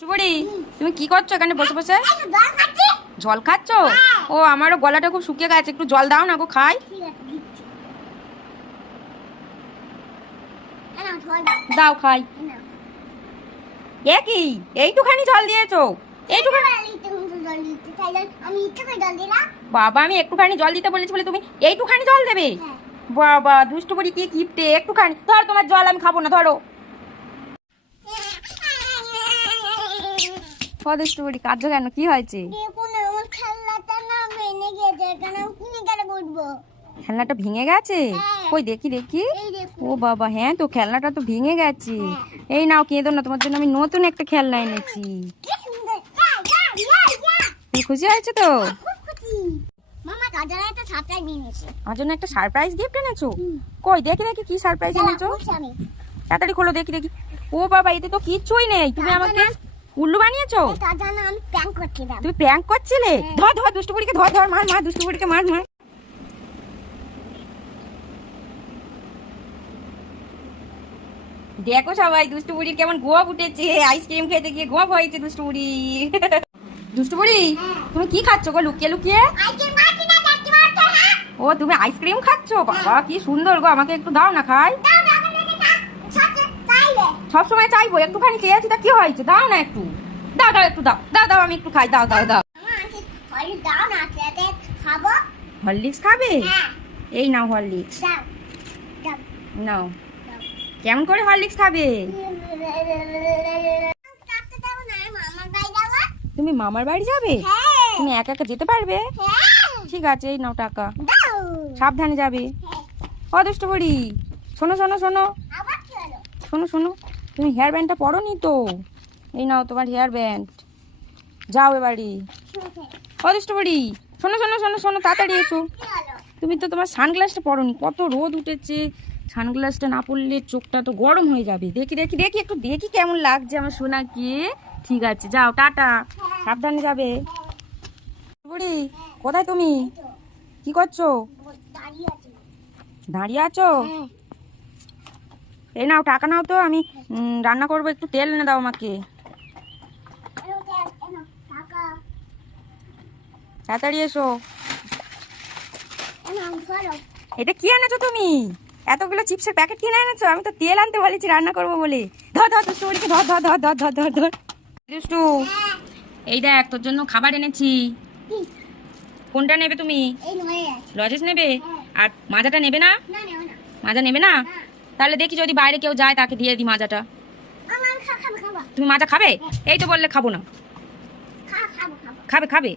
চুবড়ি তুমি কি করছ এখানে বসে বসে? জল খাচ্ছি। ও আমারও গলাটা খুব শুকিয়ে গেছে একটু জল দাও না গো খাই। দাও খাই। এই এ কি? এইটুখানি জল দিয়েছ? বাবা আমি একটুখানি জল দিতে বলেছি বলে তুমি এইটুখানি জল দেবে? হ্যাঁ। বাবা দুষ্টু কি কিপটে একটুখানি। ধর তোমার জল আমি খাব না ধরো। করি কার্য কেন? কি হয়েছে? খেলনাটা ভেঙে গেছে হ্যাঁ। কই দেখি দেখি। ও বাবা হ্যাঁ তো খেলনাটা তো ভেঙে গেছে। হ্যাঁ। এই নাও কেঁদো না তোমার জন্য আমি নতুন একটা খেলনা এনেছি। তুমি খুশি হয়েছে তো? নিয়েছে আমার জন্য একটা সারপ্রাইজ গিফট এনেছো? কই দেখি দেখি কি সারপ্রাইজ এনেছো? তাড়াতাড়ি খোলো দেখি দেখি। ও বাবা এতে তো কিচ্ছুই নেই। তুমি আমাকে উল্লু বানিয়েছো? তুমি প্র্যাঙ্ক করছিলে? হ্যাঁ। ধর ধর দুষ্টু বুড়িকে ধর ধর মার মার দুষ্টু বুড়িকে মার মার দেখো সবাই দুষ্টু বুড়ির কেমন গোয়া উঠেছে। আইসক্রিম খেতে গিয়ে গোয়া হয়েছে দুষ্টু বুড়ি। দুষ্টু বুড়ি তুমি কি খাচ্ছ গো লুকিয়ে লুকিয়ে? ও তুমি আইসক্রিম খাচ্ছ? বাবা কি সুন্দর গো আমাকে একটু দাও না খাই দাও দাও দাও দাও সাথে সব সময় চাইব, একটুখানি চেয়েছি তা কি হয়েছে? দাও না একটু। দাও দাও একটু দাও। দাও দাও, আমি একটু খাই। দাও দাও দাও। হরলিক্স খাবে? এই নাও হরলিক্স। নাও। কেমন করে হরলিক্স খাবে? তুমি মামার বাড়ি যাবে? তুমি একা একা যেতে পারবে? ঠিক আছে, এই নাও টাকা। সাবধানে যাবে। অদৃষ্ট বড়ি শোনো শোনো শোনো। শোনো শোনো। তুমি হেয়ার ব্যান্ডটা পরো নি তো? এই নাও তোমার হেয়ার ব্যান্ড যাও এবারে। অদৃষ্ট বড়ি, শোনো শোনো শোনো শোনো, তাড়াতাড়ি এসো। তুমি তো তোমার সানগ্লাসটা পরোনি, কত রোদ উঠেছে। সানগ্লাসটা না পরলে চোখটা তো গরম হয়ে যাবে। দেখি দেখি দেখি, একটু দেখি কেমন লাগছে আমার সোনাকে। ঠিক আছে, যাও, টাটা। সাবধানে যাবে। বুড়ি, কোথায় তুমি? কি করছ? দাঁড়িয়ে আছো? হ্যাঁ। এই নাও টাকা নাও তো আমি রান্না করব একটু তেল এনে দাও আমাকে। তাড়াতাড়ি এসো। এটা কি এনেছো তুমি? এতগুলো চিপসের প্যাকেট কিনে এনেছো? আমি তো তেল আনতে বলেছি রান্না করব বলে। ধর ধর দুষ্টু বুড়িকে ধর ধর ধর ধর ধর ধর ধর। দুষ্টু এই দেখ তোর জন্য খাবার এনেছি। কোনটা নেবে তুমি? লজেস নেবে। আর মাজাটা নেবে না? মাজা নেবে না। তাহলে দেখি যদি বাইরে কেউ যায় তাকে দিয়ে দিই মাজাটা। তুমি মাজা খাবে? এই তো বললে খাব না। খাবে খাবে?